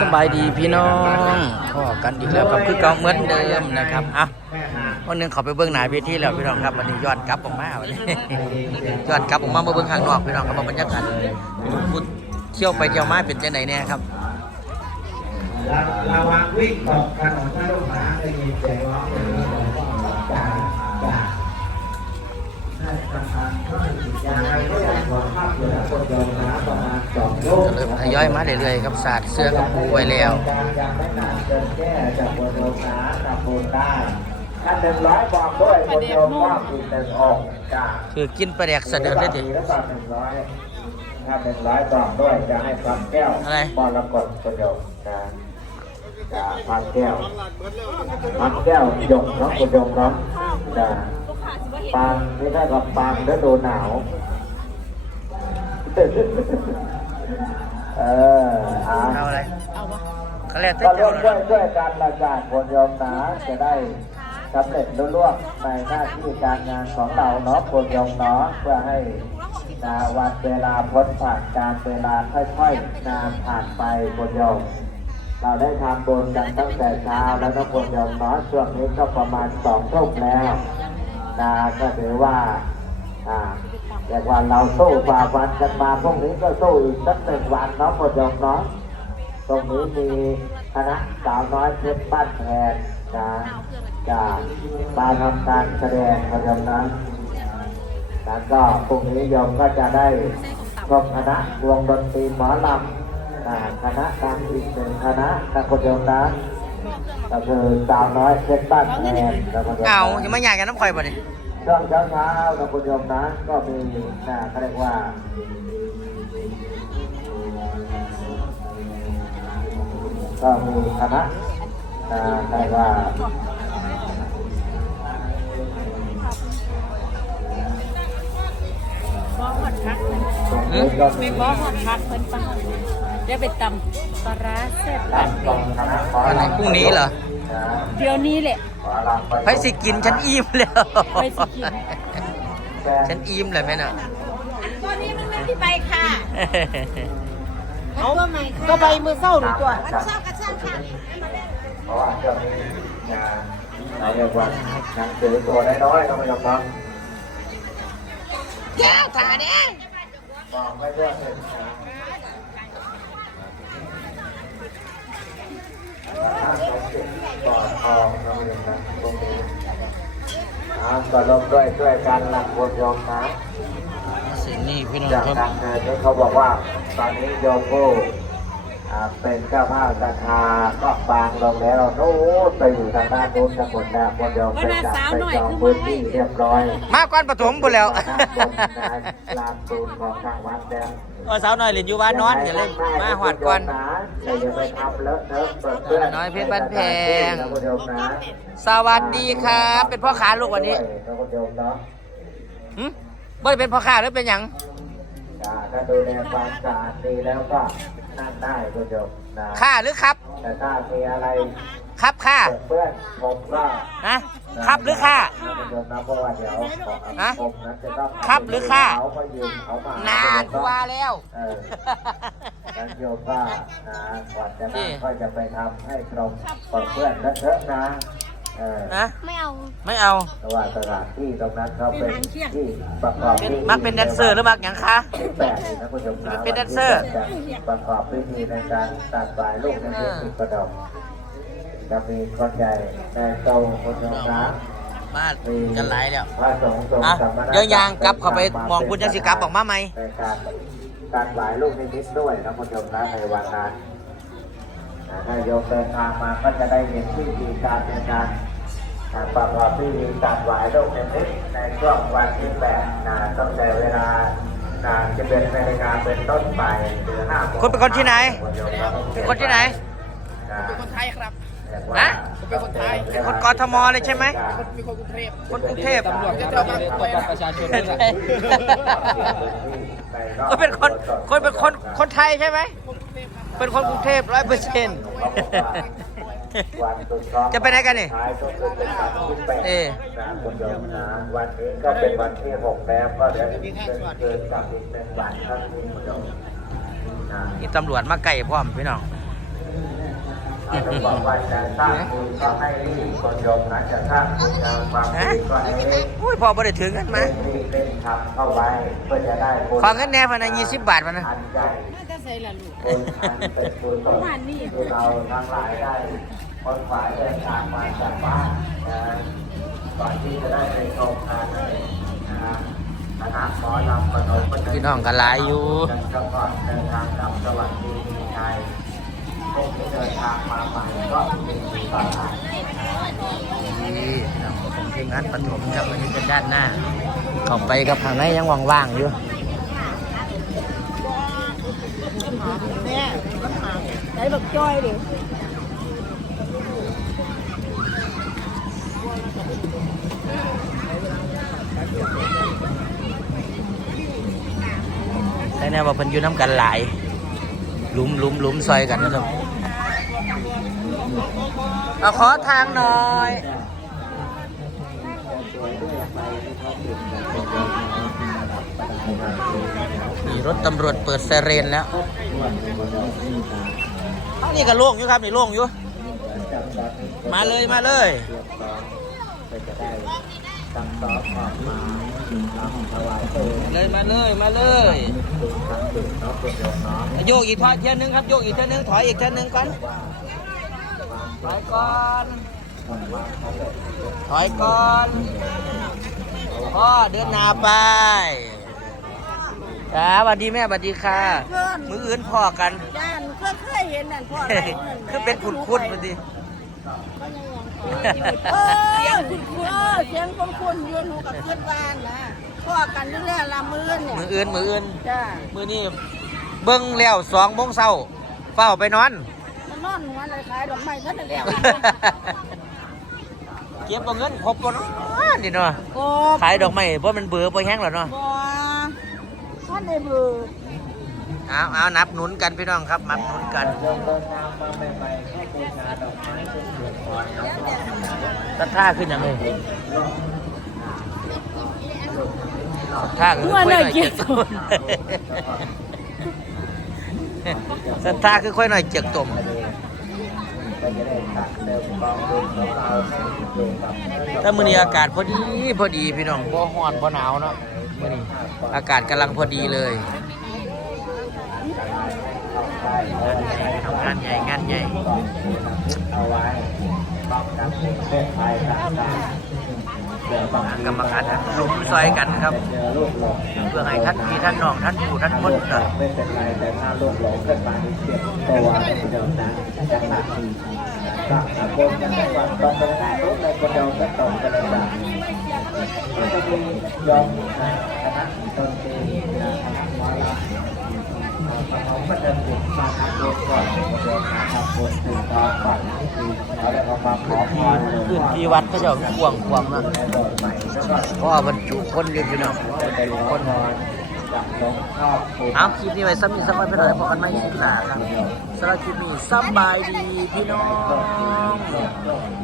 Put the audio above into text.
สบายดีพี่น้องพ่อกันอีกแล้วครับคือเก่าเหมือนเดิมนะครับอะวันนึงเขาไปเบื้องหน้าเวทีแล้วพี่น้องครับวันนี้ย้อนกลับออกมาวันนี้ย้อนกลับออกมามาเบื้องข้างนอกพี่น้องครับบรรยากาศพูดเที่ยวไปเที่ยวมาเป็นจังไหนเนี่ยครับระระวังวิ่งตกถนนถ้าลูกหมาได้ยินเสียงร้องอย่าเลยก็จ่าจ่าให้ทำการเพิ่มอย่างไรก็อยากขอภาพเหลือคนเดียวนะประมาณ กจะเริ่มทยอยมาเรื่อยๆครับศาสตร์เสื้อกับปูไว้แล้วการยังไม่นานเกินแก้จากบนโลนากับปูนได้ถ้าหนึ่งร้อยบอกด้วยคนโยมว่าอีกหนึ่งองค์จ้าคือกินปลาแดกเสด็จเลยทีแล้วก็หนึ่งร้อยถ้าหนึ่งร้อยบอกด้วยจะให้ความแก้วอะไรบอลกดคนเดียวนะจะพันแก้วพันแก้วหยกเนาะคนหยกเนาะจะปางนี่ได้กับปางฤดูหนาว เออเอาเอาอะไรเขาเรียกก็เต้าร่วเจ้ามช่วยช่วยกันละจากคนโยมนะจะได้สำเร็จรุ่ร่วงในหน้าที่การงานของเราเนาะคนโยมเนาะเพื่อให้นาวันเวลาพ้นผ่านการเวลาค่อยๆนานผ่านไปคนโยม เราได้ทำบุญกันตั้งแต่เช้าแล้วก็คนโยมเนาะช่วงนี้ก็ประมาณสองทุ่มแล้ว นะก็ถือว่า อ่าเรียกว่าเราสู้ฝ่าวันกันมาพรุ่งนี้ก็สู้อีกสักหนึ่งวันเนาะคนโยมเนาะตรงนี้มีคณะสาวน้อยเพชรบ้านแพงนะจากมาทำการแสดงพยมนั้นแล้วก็พรุ่งนี้โยมก็จะได้ชมคณะวงดนตรีหมอลำคณะการอีกหนึ่งคณะนะคุณโยมนะก็คือสาวน้อยเพชรบ้านแพนะคุณโยมนเอาอย่ามาใหญ่กันน้ำข่อยบ่ดิ ช่วงเช้าเช้าๆนะคุณโยมนะก็มีนะเขาเรียกว่าก็มีคณะนะได้ว่าบอหอดคักตรงนี้ก็มีบอหอดคักเพิ่นปังเดี๋ยวไปตำปลาร้าแซ่บรัปับนตรงคณะ วันไหนพรุ่งนี้เหรอ เดี๋ยวนี้แหละขอรำไปสิกินฉันอิ่มแล้ว ไปสิกินแฟนฉันอิ่มเลยแม่น่ะตัวนี้มันไม่ที่ไปค่ะเอาตัวใหม่ค่ะก็ไปมือเศร้าหรือตัวมันชอบกระช่างค่ะเพราะว่าจะมีงานในเรียกว่าหนังสือตัวน้อยๆก็ไม่ยอมรับแก้วขาเนี่ยบอกไม่เลือกเลยนะถ้าสมจิต ปอดทองก็ไม่ยอมรับตรงนี้อ่าก็ลงด้วยด้วยการหลักบนยอมนะสิ่งนี้พี่น้องจากครับ ทางเดินที่เขาบอกว่า ตอนนี้โยมผู้ เป็นเจ้าภาพราคาก็บางลงแล้วโน้นไปอยู่ทางด้านโน้นทั้งหมดแล้วคนโยมไปจับไปจองพื้นที่เรียบร้อย มาก่อนปฐมบุแล้วด้านบนนะลานปูนของทางวัดแล้วเออสาวน้อยเล่นอยู่บ้านนอนอย่าเล่นมาหอดก่อนแต่อย่าไปทำเลอะเทอะเปิดเปื้อนน้อยเพชรบ้านแพงนะคุณโยมนะสวัสดีครับ เป็นพ่อค้าลูกวันนี้นะคุณโยมเนาะหึบ่ได้เป็นพ่อค้าหรือเป็นหยังอ่าถ้าดูแลความสะอาดดีแล้วก็ นั่งได้คุณโยมนะค่าหรือครับ แต่ถ้ามีอะไรครับค่าเพื่อนผมก็นะครับหรือค่าคุณโยมนะเพราะว่าเดี๋ยวขอฮะผมนั้นจะต้องครับหรือค่าเขาก็ยืมเขามานานกว่าแล้วเออนั้นโยมว่านะก่อนจะนั่งก็จะไปทำให้ตรงกับเพื่อนเลอะเทอะนะ เออนะ ไม่เอาไม่เอาเพราะว่าสถานที่ตรงนั้นเขาเป็นที่ประกอบเป็นพิธีมักเป็นแดนเซอร์หรือมักหยังคะที่แปดนี่นะคุณโยมนะเป็นแดนเซอร์จะประกอบพิธีในการตัดสายลูกในเทศกระดอกจะมีคนใหญ่ในโตคนโยมนะมากันหลายแล้ว พระสงฆ์ทรงอะสมณะเดี๋ยวยางกลับเข้าไปมองคุณจังสิกลับออกมาไหม ในการตัดสายลูกในนิดด้วยนะคุณโยมนะในวันนั้นอ่า ถ้าโยมเดินทางมาก็จะได้เห็นพิธีการในการอ่าประกอบพิธีตัดสายลูกในนิดในช่วงวันที่แปดนะตั้งแต่เวลานาจะเป็นนาฬิกาเป็นต้นไปหรือห้าโมงคุณเป็นคนที่ไหนคุณโยมครับเป็นคนที่ไหนเป็นคนไทยครับฮะเป็นคนไทยเป็นคนกทมเลยใช่ไหมคนกรุงเทพตำรวจก็จะมาตรวจประชาชนก็เป็นคนคนเป็นคนคนไทยใช่ไหม เป็นคนกรุงเทพร้อยเปอร์เซ็นต์จะไปไหนกันนี่เอ๊ะวันนี้ก็เป็นวันที่หกแล้วก็เดี๋ยวเกินกับอีกหนึ่งวันครับคุณผู้ชมนะนี่ตำรวจมาไก่พร้อมพี่น้องอาจจะบอกว่าจะสร้างบุญก็ให้รีบคนโยมนะจะสร้างบุญจะความดีก็ให้รีบอุ้ยพอบ่ได้ถือเงินมารีบเล่นทำเข้าไว้เพื่อจะได้บุญขอเงินแหน่พะนะ20บาทพะนะอันใหญ่น่าจะใส่ละลูกบุญอันเป็นบุญสดที่เราทั้งหลายได้คนฝ่ายเดินทางมาจากบ้านนะก่อนที่จะได้ไปชมงานนะคณะหมอลำปฐมปฐมพี่น้องก็หลายอยู่ กันก็ก่อนเดินทางกลับสวัสดีปีไทยพวกที่เดินทางมาใหม่ก็มีสาระนี่พี่น้องผมทีมงานปฐมครับวันนี้เป็นด้านหน้า เข้าไปกับข้างในยังว่างๆอยู่ แม่ใส่บักจ้อยดิแต่แน่ว่าเพิ่นอยู่น้ำกันหลายหลุมหลุมหลุมซอยกันนะครับเอาขอทางหน่อย นี่รถตำรวจเปิดไซเรนแล้ว นี่ก็โล่งอยู่ครับ นี่โล่งอยู่ มาเลยมาเลยเพื่อจะได้ตั้งต่อออกมาเลยมาเลยมาเลยทำบุญเนาะคุณโยโยกอีกทอดเท่านึงครับโยกอีกเท่านึงถอยอีกเท่านึงก่อนถอยก่อนถอยก่อนพ่อเดินหน้าไป จ้าสวัสดีแม่สวัสดีค่ะมืออื่นพ่อกันย่านเพื่อเคยเห็นนั่นพ่ออะไรคือเป็นขุนคุดมาดิเออเสียงคุณคุณเออเสียงคุณคุณยืนหูกับเพื่อนบ้านนะพ่อกันเรื่อยๆละมือเนี่ยมืออื่นมืออื่นจ้ามือนี่เบิ้งแล้วสองโมงเช้าเฝ้าไปนอนมันนอนหัวอะไรขายดอกไม้ท่านเดียวเก็บเอาเงินครบปะเนาะนี่เนาะโอ้ขายดอกไม้เพราะมันเบื่อเพราะแห้งแล้วเนาะบัวท่านในเบือเอาเอานับหนุนกันพี่น้องครับนับหนุนกันโยมเดินทางมาใหม่ๆให้บูชาดอกไม้ทุกเดือนก่อนนะตัดท่าขึ้นยังไงตัดท่าคือหัวเลยเกียรติตัดท่าคือค่อยหน่อยเจียกตุ่มก็จะได้ตัดเติมกองบุญของเราให้อยู่กับถ้ามื้อนี้อากาศพอดีพอดีพี่น้องบ่ร้อนบ่หนาวเนาะ มื้อนี้อากาศกำลังพอดีเลยงานใหญ่งานใหญ่กองบุญเอาไว้ป้องกันสิ่งโรคภัยต่างๆเดี๋ยวบางทีกรรมการลุมซอยกันครับเจอลูกหลงเพื่อให้ท่านพี่ท่านน้องท่านผู้ท่านคนน่ะไม่เป็นไรแต่ถ้าลูกหลงขึ้นมานี่เจ็บตัวเดี๋ยวนะจะหนักอีกก็อาโกงยังไม่ก่อนตรงไปหน้ารถเลยคนเดียวก็ตรงไปเลยจ้ะ ก็จะมียอมนะคณะดนตรีนะคณะหมอลำเขาก็จะบุกมาทำบุญก่อนเดินมาทำบุญถึงตอนก่อนเขาได้มาขอพรพื้นที่วัดเขาจะกวงกว้างๆนะเพราะว่าบรรจุคนเยอะพี่น้องไปขอพรจากหลวงพ่อปู่เอาคลิปนี้ไว้ซ้ำอีกสักวันไปหน่อยพอกันไม่คลิปหนาครับสำหรับคลิปนี้สบายดีพี่น้อง